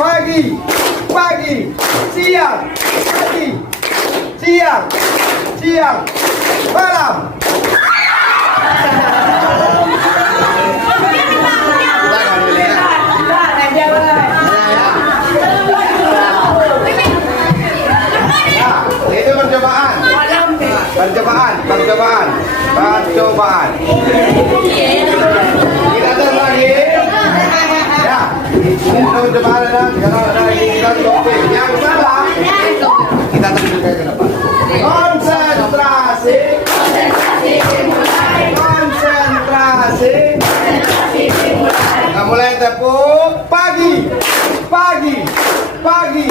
pagi, pagi, siang, pagi, siang, siang, malam. Itu percobaan. Percobaan. Kita terus lagi. Ya, ini percobaan dan kalau ada kita topik yang salah, kita terus ke depan. Konsentrasi. Nah, mulai tepuk pagi, pagi, pagi.